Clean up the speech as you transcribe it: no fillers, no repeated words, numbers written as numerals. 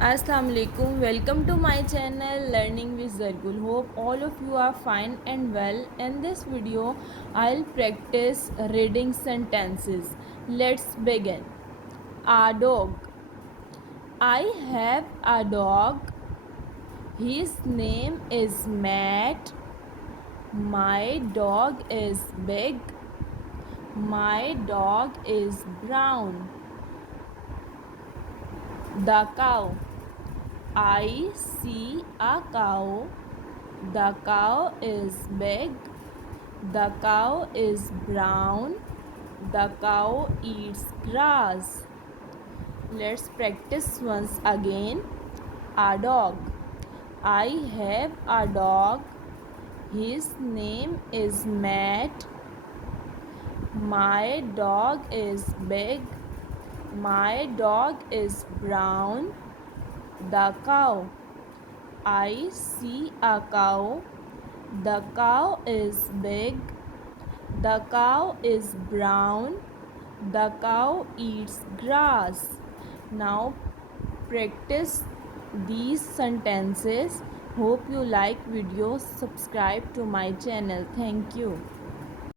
Assalamu alaikum. Welcome to my channel Learning with Zargull. Hope all of you are fine and well. In this video, I'll practice reading sentences. Let's begin. A dog. I have a dog. His name is Matt. My dog is big. My dog is brown. The cow. I see a cow. The cow is big. The cow is brown. The cow eats grass. Let's practice once again. A dog. I have a dog. His name is Matt. My dog is big. My dog is brown. The cow. I see a cow. The cow is big. The cow is brown. The cow eats grass. Now practice these sentences. Hope you like videos. Subscribe to my channel. Thank you.